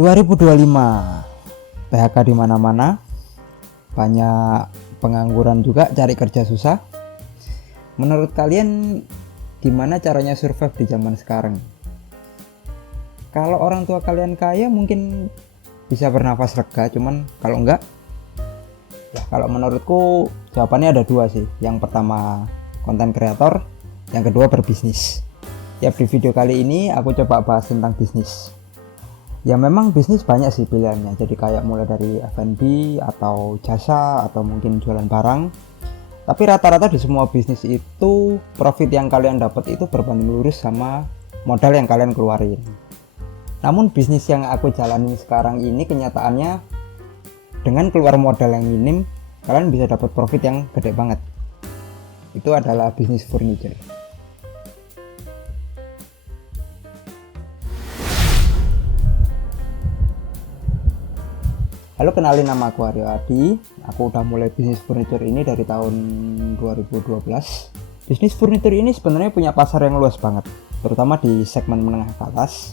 2025 PHK di mana-mana, banyak pengangguran juga, cari kerja susah. Menurut kalian gimana caranya survive di zaman sekarang? Kalau orang tua kalian kaya mungkin bisa bernafas lega, cuman kalau enggak, ya kalau menurutku jawabannya ada dua sih. Yang pertama konten kreator, yang kedua berbisnis. Ya, di video kali ini aku coba bahas tentang bisnis. Ya memang bisnis banyak sih pilihannya, jadi kayak mulai dari F&B atau jasa atau mungkin jualan barang. Tapi rata-rata di semua bisnis itu profit yang kalian dapat itu berbanding lurus sama modal yang kalian keluarin. Namun bisnis yang aku jalani sekarang ini kenyataannya dengan keluar modal yang minim kalian bisa dapat profit yang gede banget. Itu adalah bisnis furniture. Halo, kenalin, nama aku Aryo Adi. Aku udah mulai bisnis furniture ini dari tahun 2012. Bisnis furniture ini sebenarnya punya pasar yang luas banget, terutama di segmen menengah ke atas.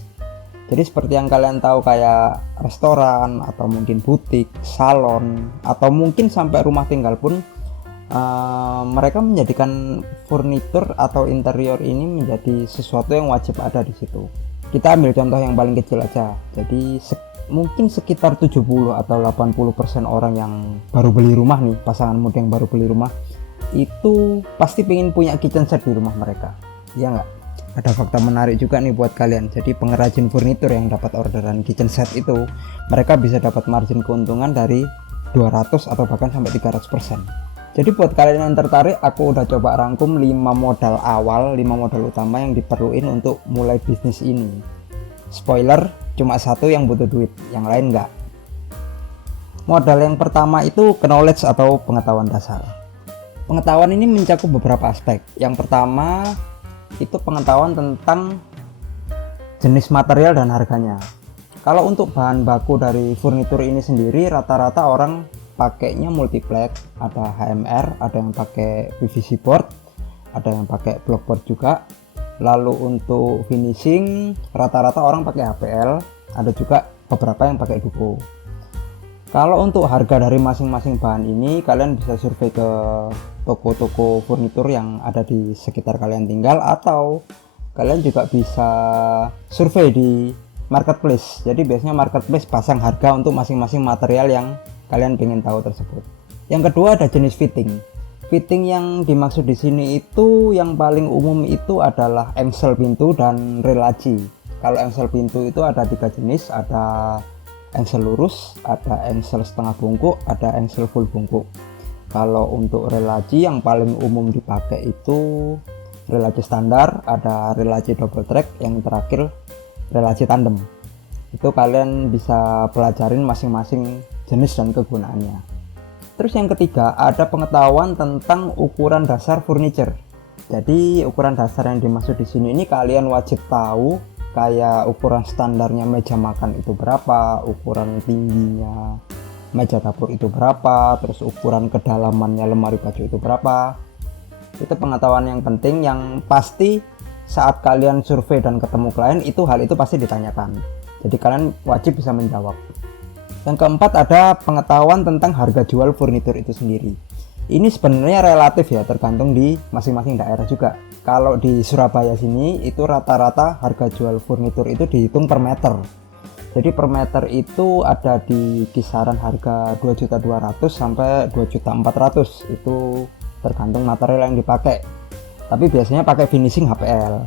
Jadi seperti yang kalian tahu kayak restoran atau mungkin butik, salon, atau mungkin sampai rumah tinggal pun mereka menjadikan furnitur atau interior ini menjadi sesuatu yang wajib ada di situ. Kita ambil contoh yang paling kecil aja. Jadi mungkin sekitar 70 atau 80% orang yang baru beli rumah nih, pasangan muda yang baru beli rumah, itu pasti pengen punya kitchen set di rumah mereka. Iya nggak? Ada fakta menarik juga nih buat kalian. Jadi pengrajin furnitur yang dapat orderan kitchen set itu, mereka bisa dapat margin keuntungan dari 200 atau bahkan sampai 300%. Jadi buat kalian yang tertarik, aku udah coba rangkum 5 modal awal, 5 modal utama yang diperluin untuk mulai bisnis ini. Spoiler, cuma satu yang butuh duit, yang lain enggak. Modal yang pertama itu knowledge atau pengetahuan dasar. Pengetahuan ini mencakup beberapa aspek. Yang pertama itu pengetahuan tentang jenis material dan harganya. Kalau untuk bahan baku dari furnitur ini sendiri, rata-rata orang pakainya multiplex, ada HMR, ada yang pakai PVC board, ada yang pakai blockboard juga. Lalu untuk finishing rata-rata orang pakai HPL, ada juga beberapa yang pakai duko. Kalau untuk harga dari masing-masing bahan ini kalian bisa survei ke toko-toko furnitur yang ada di sekitar kalian tinggal, atau kalian juga bisa survei di marketplace. Jadi biasanya marketplace pasang harga untuk masing-masing material yang kalian pengen tahu tersebut. Yang kedua ada jenis fitting. Fitting yang dimaksud di sini itu yang paling umum itu adalah engsel pintu dan relaci. Kalau engsel pintu itu ada 3 jenis, ada engsel lurus, ada engsel setengah bungkuk, ada engsel full bungkuk. Kalau untuk relaci yang paling umum dipakai itu relaci standar, ada relaci double track, yang terakhir relaci tandem. Itu kalian bisa pelajarin masing-masing jenis dan kegunaannya. Terus yang ketiga ada pengetahuan tentang ukuran dasar furniture. Jadi ukuran dasar yang dimaksud di sini ini kalian wajib tahu, kayak ukuran standarnya meja makan itu berapa, ukuran tingginya meja dapur itu berapa, terus ukuran kedalamannya lemari baju itu berapa. Itu pengetahuan yang penting yang pasti saat kalian survei dan ketemu klien itu hal itu pasti ditanyakan. Jadi kalian wajib bisa menjawab. Yang keempat ada pengetahuan tentang harga jual furnitur itu sendiri. Ini sebenarnya relatif ya, tergantung di masing-masing daerah juga. Kalau di Surabaya sini itu rata-rata harga jual furnitur itu dihitung per meter. Jadi per meter itu ada di kisaran harga 2.200.000 sampai 2.400.000. Itu tergantung material yang dipakai. Tapi biasanya pakai finishing HPL.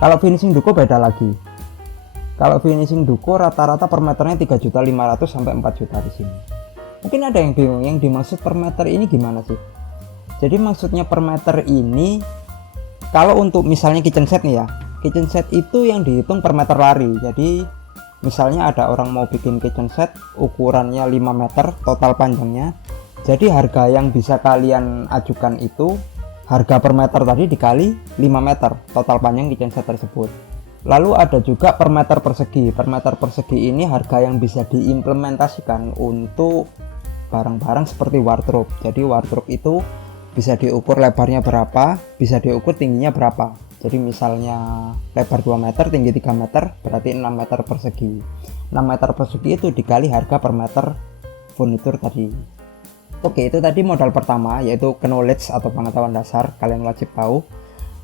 Kalau finishing duko beda lagi. Kalau finishing duko rata-rata per meternya 3.500.000 sampai 4 juta di sini. Mungkin ada yang bingung, yang dimaksud per meter ini gimana sih? Jadi maksudnya per meter ini, kalau untuk misalnya kitchen set nih ya, kitchen set itu yang dihitung per meter lari. Jadi misalnya ada orang mau bikin kitchen set ukurannya 5 meter total panjangnya. Jadi harga yang bisa kalian ajukan itu harga per meter tadi dikali 5 meter total panjang kitchen set tersebut. Lalu ada juga per meter persegi. Per meter persegi ini harga yang bisa diimplementasikan untuk barang-barang seperti wardrobe. Jadi wardrobe itu bisa diukur lebarnya berapa, bisa diukur tingginya berapa. Jadi misalnya lebar 2 meter, tinggi 3 meter, berarti 6 meter persegi. 6 meter persegi itu dikali harga per meter furnitur tadi. Oke, itu tadi modal pertama, yaitu knowledge atau pengetahuan dasar, kalian wajib tahu.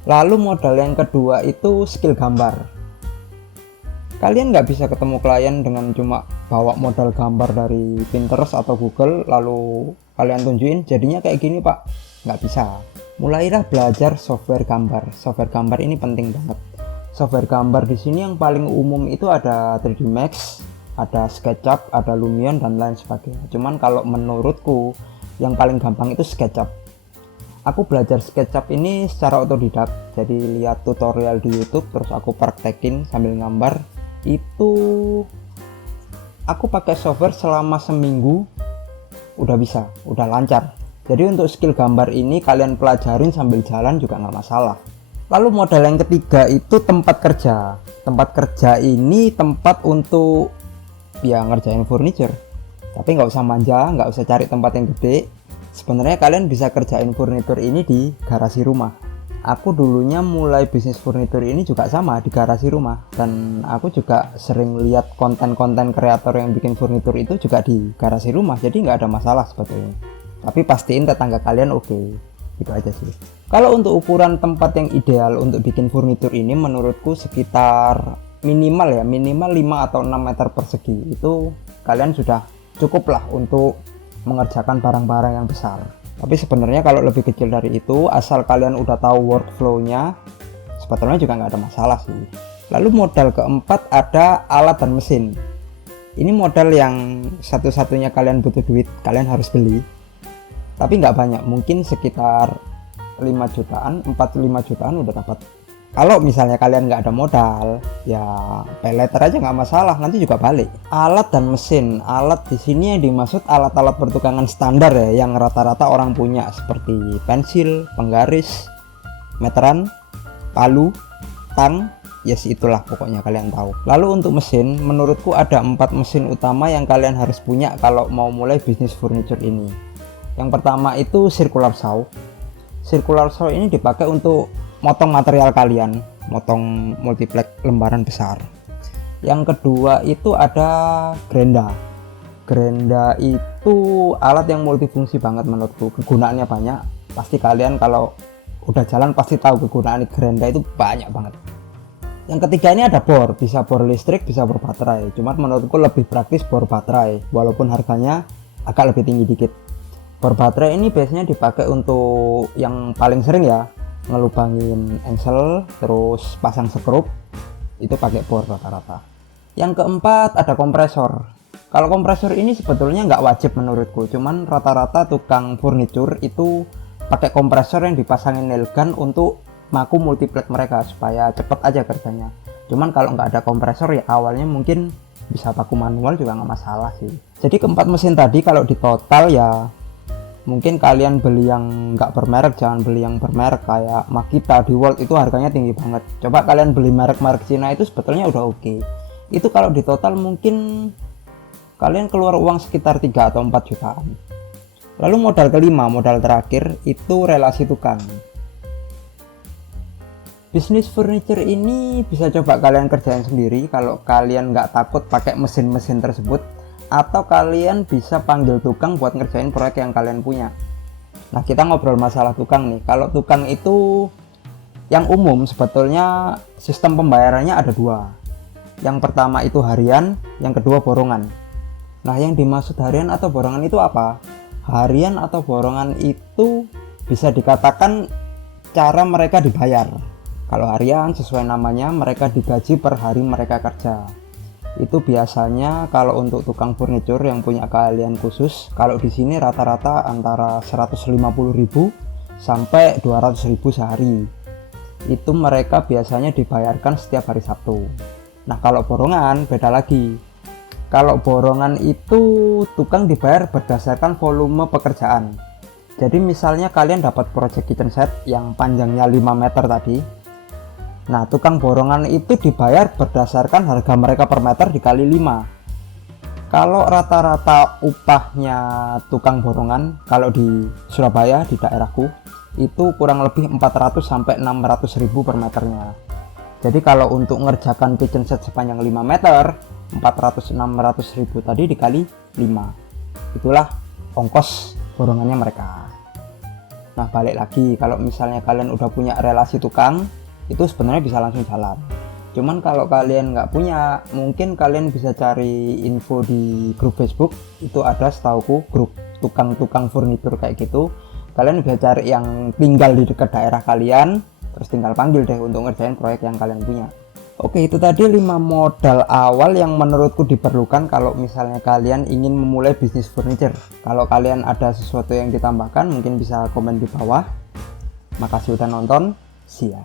Lalu modal yang kedua itu skill gambar. Kalian nggak bisa ketemu klien dengan cuma bawa modal gambar dari Pinterest atau Google lalu kalian tunjukin jadinya kayak gini pak, nggak bisa. Mulailah belajar software gambar. Software gambar ini penting banget. Software gambar di sini yang paling umum itu ada 3D Max, ada SketchUp, ada Lumion dan lain sebagainya. Cuman kalau menurutku yang paling gampang itu SketchUp. Aku belajar SketchUp ini secara otodidak, jadi lihat tutorial di YouTube terus aku praktekin sambil gambar. Itu aku pakai software selama seminggu udah bisa, udah lancar. Jadi untuk skill gambar ini kalian pelajarin sambil jalan juga nggak masalah. Lalu modal yang ketiga itu tempat kerja. Tempat kerja ini tempat untuk ya ngerjain furniture. Tapi nggak usah manja, nggak usah cari tempat yang gede. Sebenarnya kalian bisa kerjain furniture ini di garasi rumah. Aku dulunya mulai bisnis furniture ini juga sama di garasi rumah. Dan aku juga sering lihat konten-konten kreator yang bikin furniture itu juga di garasi rumah. Jadi nggak ada masalah sebetulnya. Tapi pastiin tetangga kalian oke. Gitu aja sih. Kalau untuk ukuran tempat yang ideal untuk bikin furniture ini menurutku sekitar minimal 5 atau 6 meter persegi. Itu kalian sudah cukup lah untuk mengerjakan barang-barang yang besar. Tapi sebenarnya kalau lebih kecil dari itu, asal kalian udah tahu workflow-nya, sebetulnya juga nggak ada masalah sih. Lalu modal keempat ada alat dan mesin. Ini modal yang satu-satunya kalian butuh duit, kalian harus beli. Tapi nggak banyak, mungkin sekitar 5 jutaan, 4-5 jutaan udah dapat. Kalau misalnya kalian nggak ada modal, ya pay later aja nggak masalah, nanti juga balik. Alat dan mesin, alat di sini yang dimaksud alat-alat pertukangan standar ya, yang rata-rata orang punya seperti pensil, penggaris, meteran, palu, tang, yes itulah pokoknya kalian tahu. Lalu untuk mesin, menurutku ada 4 mesin utama yang kalian harus punya kalau mau mulai bisnis furniture ini. Yang pertama itu circular saw. Circular saw ini dipakai untuk motong material kalian, motong multiplex lembaran besar. Yang kedua itu ada gerenda. Gerenda itu alat yang multifungsi banget menurutku, kegunaannya banyak. Pasti kalian kalau udah jalan pasti tahu kegunaan gerenda itu banyak banget. Yang ketiga ini ada bor, bisa bor listrik, bisa bor baterai. Cuma menurutku lebih praktis bor baterai, walaupun harganya agak lebih tinggi dikit. Bor baterai ini biasanya dipakai untuk yang paling sering ya, ngelubangin engsel, terus pasang skrup, itu pakai bor rata-rata. Yang keempat ada kompresor. Kalau kompresor ini sebetulnya nggak wajib menurutku, cuman rata-rata tukang furniture itu pakai kompresor yang dipasangin nail gun untuk maku multiplex mereka supaya cepet aja kerjanya. Cuman kalau nggak ada kompresor ya awalnya mungkin bisa paku manual juga nggak masalah sih. Jadi keempat mesin tadi kalau di total ya mungkin kalian beli yang nggak bermerek, jangan beli yang bermerek kayak Makita, DeWalt itu harganya tinggi banget. Coba kalian beli merek-merek Cina itu sebetulnya udah oke. Itu kalau di total mungkin kalian keluar uang sekitar 3 atau 4 jutaan. Lalu modal kelima, modal terakhir itu relasi tukang. Bisnis furniture ini bisa coba kalian kerjain sendiri kalau kalian nggak takut pakai mesin-mesin tersebut. Atau kalian bisa panggil tukang buat ngerjain proyek yang kalian punya. Nah kita ngobrol masalah tukang nih. Kalau tukang itu yang umum sebetulnya sistem pembayarannya ada 2. Yang pertama itu harian, yang kedua borongan. Nah yang dimaksud harian atau borongan itu apa? Harian atau borongan itu bisa dikatakan cara mereka dibayar. Kalau harian sesuai namanya mereka digaji per hari mereka kerja. Itu biasanya kalau untuk tukang furniture yang punya keahlian khusus, kalau di sini rata-rata antara 150.000 sampai 200.000 sehari. Itu mereka biasanya dibayarkan setiap hari Sabtu. Nah kalau borongan beda lagi. Kalau borongan itu tukang dibayar berdasarkan volume pekerjaan. Jadi misalnya kalian dapat project kitchen set yang panjangnya 5 meter tadi. Nah, tukang borongan itu dibayar berdasarkan harga mereka per meter dikali 5. Kalau rata-rata upahnya tukang borongan, kalau di Surabaya, di daerahku, itu kurang lebih 400 sampai 600 ribu per meternya. Jadi kalau untuk ngerjakan kitchen set sepanjang 5 meter, 400-600 ribu tadi dikali 5, itulah ongkos borongannya mereka. Nah balik lagi, kalau misalnya kalian udah punya relasi tukang, itu sebenarnya bisa langsung jalan. Cuman kalau kalian nggak punya, mungkin kalian bisa cari info di grup Facebook. Itu ada setauku grup tukang-tukang furnitur kayak gitu. Kalian bisa cari yang tinggal di dekat daerah kalian, terus tinggal panggil deh untuk ngerjain proyek yang kalian punya. Oke, itu tadi 5 modal awal yang menurutku diperlukan kalau misalnya kalian ingin memulai bisnis furniture. Kalau kalian ada sesuatu yang ditambahkan, mungkin bisa komen di bawah. Makasih udah nonton, see ya.